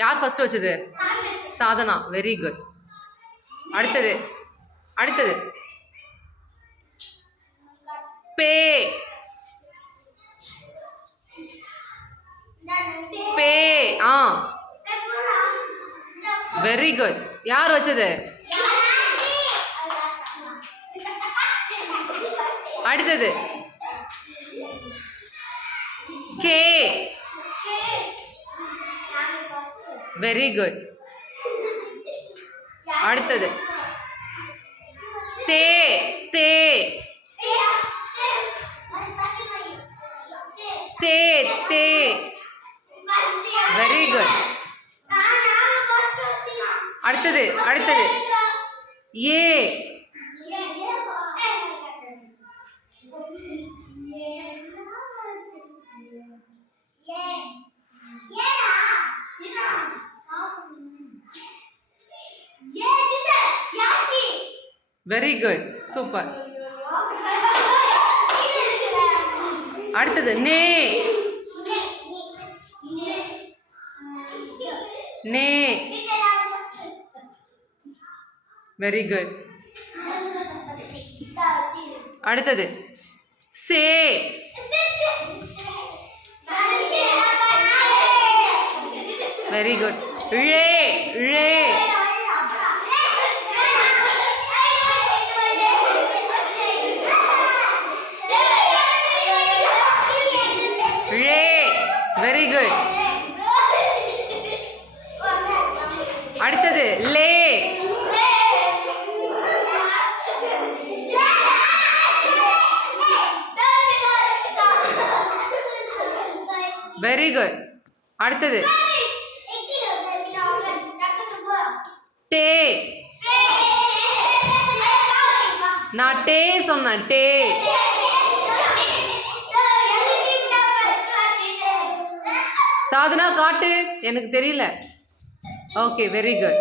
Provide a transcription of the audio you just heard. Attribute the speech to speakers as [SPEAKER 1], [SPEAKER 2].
[SPEAKER 1] யார் ஃபஸ்ட்டு வச்சது? Sadhana. Very good அடுத்தது. அடுத்தது. பே. பே. ஆ. வெரி குட் யார் வச்சது? அடுத்தது. கே. வெரி குட் அடுத்தது. தே தே. தே தே. வெரி குட் அடுத்தது அடுத்தது. ஏ. வெரி குட் சூப்பர் அடுத்தது நே. நே. வெரி குட் அடுத்தது சே. வெரி குட் ழே ழே. வெரி குட் அடுத்தது லே. வெரி குட் அடுத்தது டே. நான் டே சொன்னேன் டே. சாதனா காட்டு எனக்கு தெரியல. Okay very good